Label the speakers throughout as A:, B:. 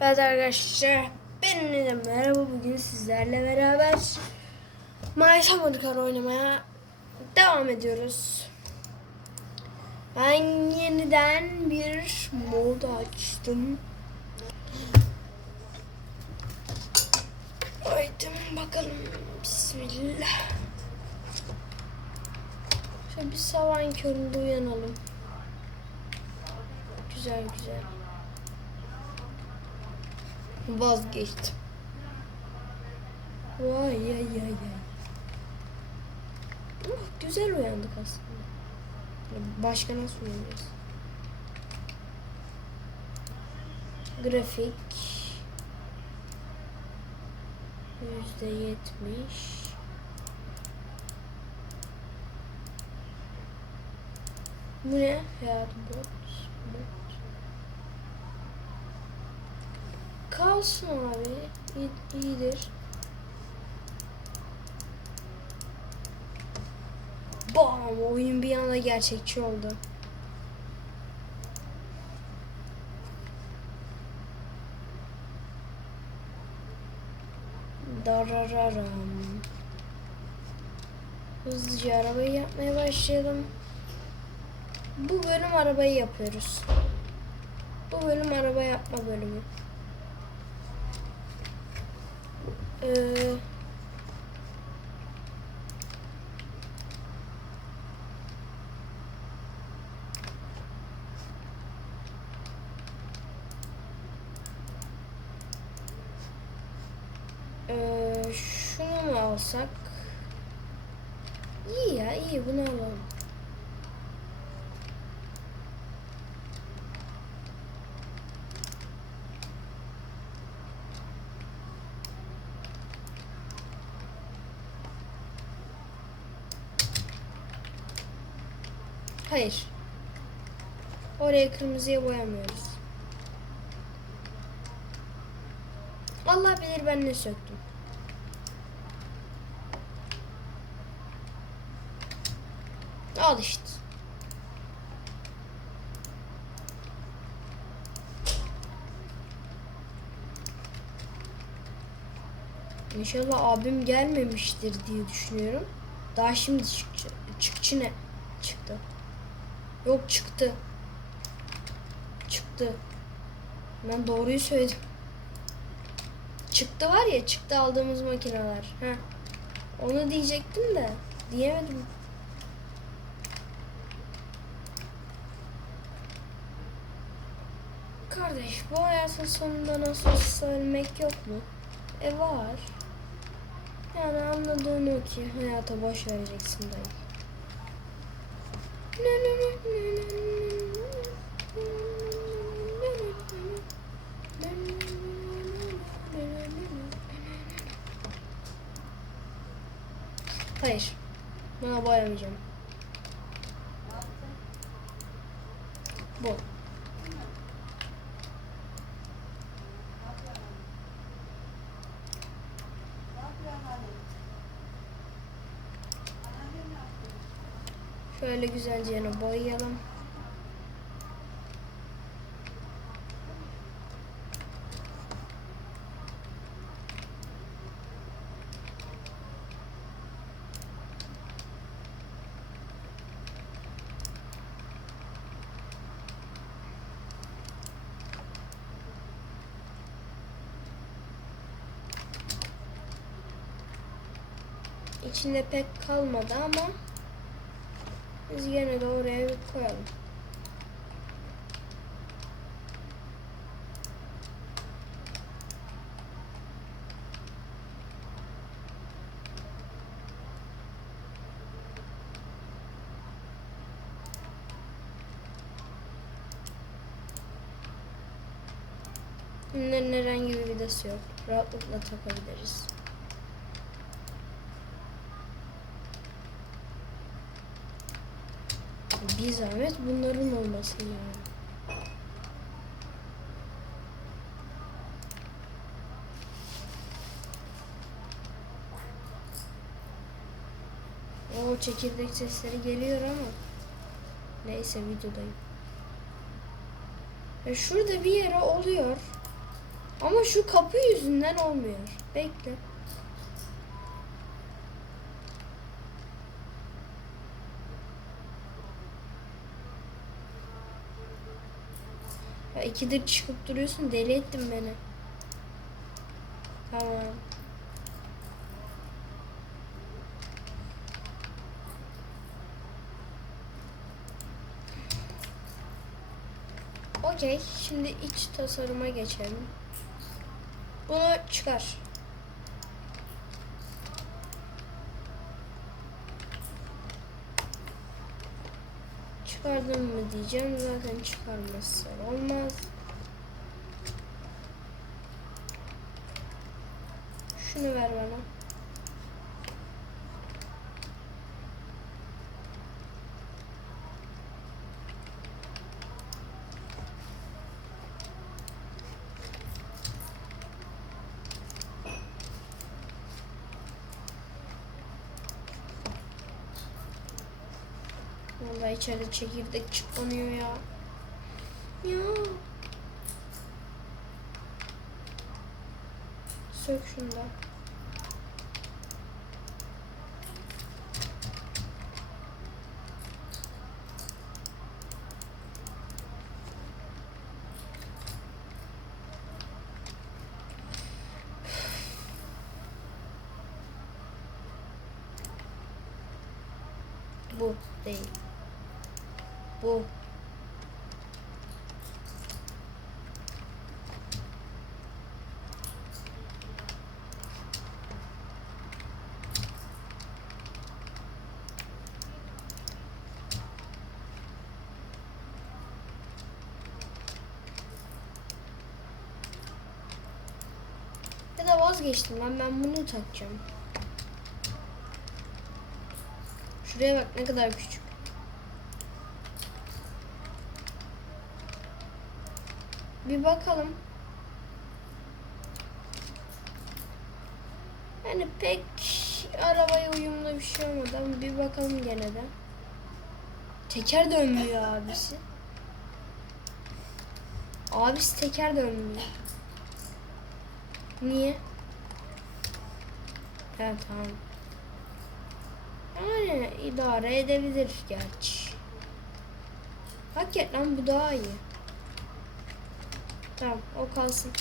A: Evet arkadaşlar ben de merhaba bugün sizlerle beraber Maysa Modikar oynamaya devam ediyoruz. Ben yeniden bir mod açtım. Haydi bakalım. Bismillah. Şöyle bir sabahın köründe uyanalım. Güzel güzel. Vazgeçtim. Vay ay ay ay. Oh, güzel uyandık aslında. Başka nasıl uyanıyoruz? Grafik. Yüzde yetmiş. Bu ne? Hayat bot. bot. Kalsın abi. İyi, iyidir. Bam! Oyun bir anda gerçekçi oldu. Darararam. Hızlıca arabayı yapmaya başlayalım. Bu bölüm arabayı yapıyoruz. Bu bölüm araba yapma bölümü. Ee, Ee, şunu mu alsak? İyi ya iyi bunu alalım. Hayır. Oraya kırmızıya boyamıyoruz. Allah bilir ben ne söktüm. Al işte. İnşallah abim gelmemiştir diye düşünüyorum. Daha şimdi çıkçı, çıkçı ne? Çıktı. Yok çıktı. Çıktı. Ben doğruyu söyledim. Çıktı var ya çıktı aldığımız makineler. Heh. Onu diyecektim de diyemedim. Kardeş bu hayatın sonunda nasıl ölmek yok mu? E var. Yani anladığın o ki hayata boş vereceksin dayı. Hayır. Buna boyamayacağım. Bu. Şöyle güzelce boyayalım. İçinde pek kalmadı ama biz gene de oraya bir koyalım. Bunların herhangi bir vidası yok. Rahatlıkla takabiliriz. Bir zahmet bunların olması yani. O çekirdek sesleri geliyor ama neyse videodayım. E şurada bir yere oluyor. Ama şu kapı yüzünden olmuyor. Bekle. İkidir çıkıp duruyorsun deli ettin beni. Tamam. Okey, şimdi iç tasarıma geçelim. Bunu çıkar. Çıkardım mı diyeceğim. Zaten çıkarmazsa olmaz. Şunu ver bana. Vallahi içeride çekirdek çıklanıyor ya. Ya. Sök şunu da. Bu değil. Bu. Ya da vazgeçtim ben ben bunu takacağım. Şuraya bak ne kadar küçük. Bir bakalım. Yani pek arabaya uyumlu bir şey olmadı ama bir bakalım gene de. Teker dönmüyor abisi. Abisi teker dönmüyor. Niye? Ha tamam. Yani idare edebilir gerçi. Hakikaten bu daha iyi. Tamam o kalsın.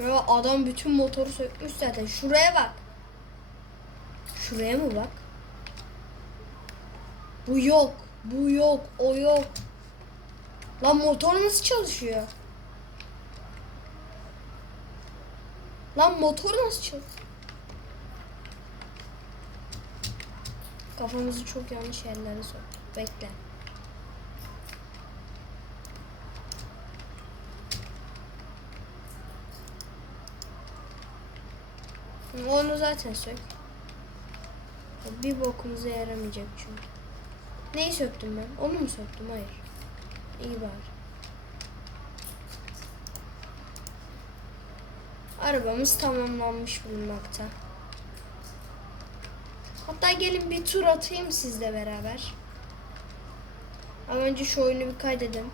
A: Ya adam bütün motoru sökmüş zaten. Şuraya bak. Şuraya mı bak? Bu yok. Bu yok. O yok. Lan motor nasıl çalışıyor? Lan motor nasıl çalışıyor? Kafamızı çok yanlış yerlere soktuk. Bekle. Onu zaten sök. Bir bokumuza yaramayacak çünkü. Neyi söktüm ben? Onu mu söktüm? Hayır. İyi bari. Arabamız tamamlanmış bulunmakta. Hatta gelin bir tur atayım sizle beraber. Ama önce şu oyunu bir kaydedelim.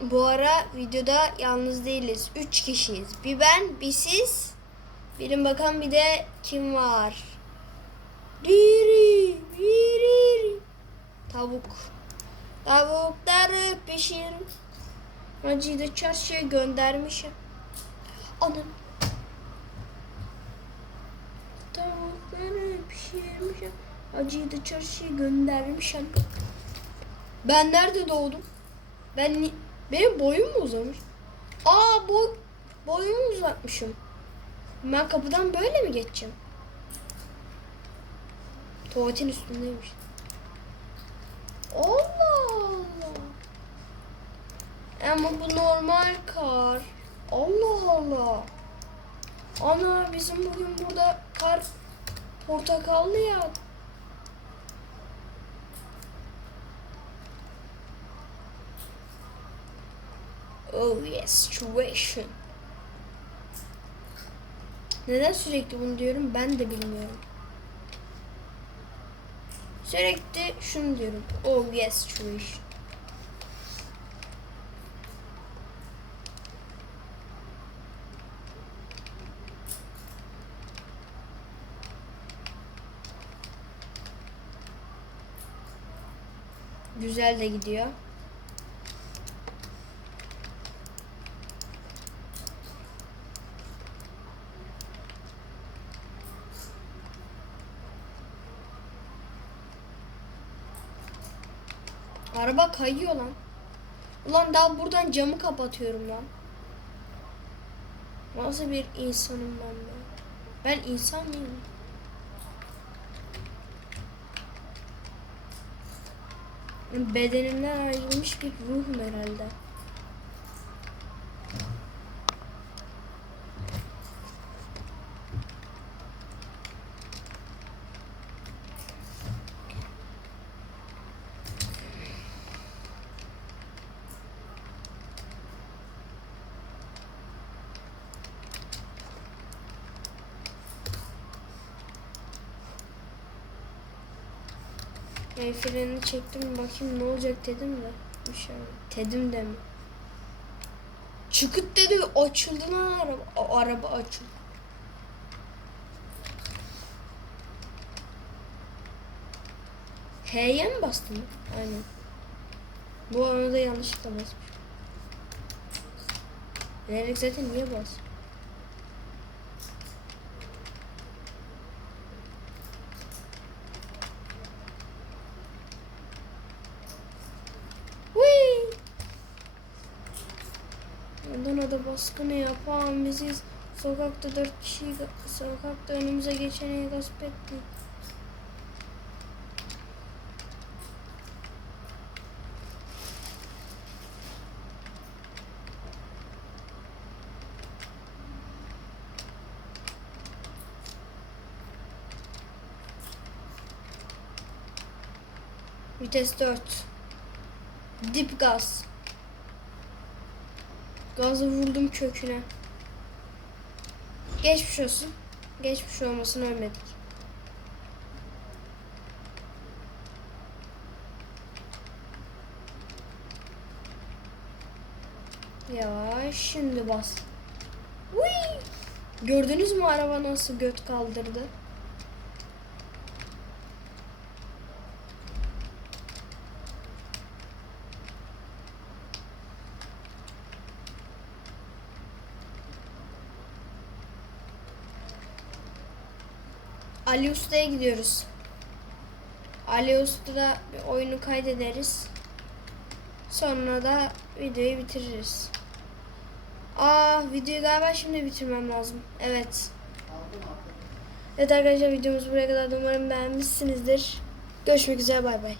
A: Bu ara videoda yalnız değiliz. Üç kişiyiz. Bir ben, bir siz. Bilin bakalım bir de kim var? Diri, diri. Tavuk. Tavukları pişir. Hacıyı da çarşıya göndermişim. Anam. Tavukları pişirmişim. Hacıyı da çarşıya göndermişim. Ben nerede doğdum? Ben ni- benim boyum mu uzamış? Aa boy boyumu uzatmışım. Ben kapıdan böyle mi geçeceğim? Tuvaletin üstündeymiş. Allah Allah. Ama bu normal kar. Allah Allah. Ana bizim bugün burada kar portakallı ya. Oh yes, situation. Neden sürekli bunu diyorum ben de bilmiyorum. Sürekli şunu diyorum. Oh yes Trish. Güzel de gidiyor. Araba kayıyor lan. Ulan daha buradan camı kapatıyorum lan. Nasıl bir insanım ben be? Ben insan mıyım? Bedenimden ayrılmış bir ruhum herhalde. El frenini çektim bakayım ne olacak dedim de. Bir şey. Dedim de mi? Çıkıt dedi açıldı lan araba. Araba açıldı. H'ye mi bastın? Aynen. Bu arada yanlışlıkla basmış. Denerek zaten niye bas? Baskını yapan biziz. Sokakta dört kişi sokakta önümüze geçeni gasp etti. Vites 4. Dip gaz. Gazı vurdum köküne. Geçmiş olsun. Geçmiş olmasın ölmedik. Yavaş şimdi bas. Whee! Gördünüz mü araba nasıl göt kaldırdı? Ali Usta'ya gidiyoruz. Ali Usta'da bir oyunu kaydederiz. Sonra da videoyu bitiririz. Aa videoyu galiba şimdi bitirmem lazım. Evet. Evet arkadaşlar videomuz buraya kadar umarım beğenmişsinizdir. Görüşmek üzere bay bay.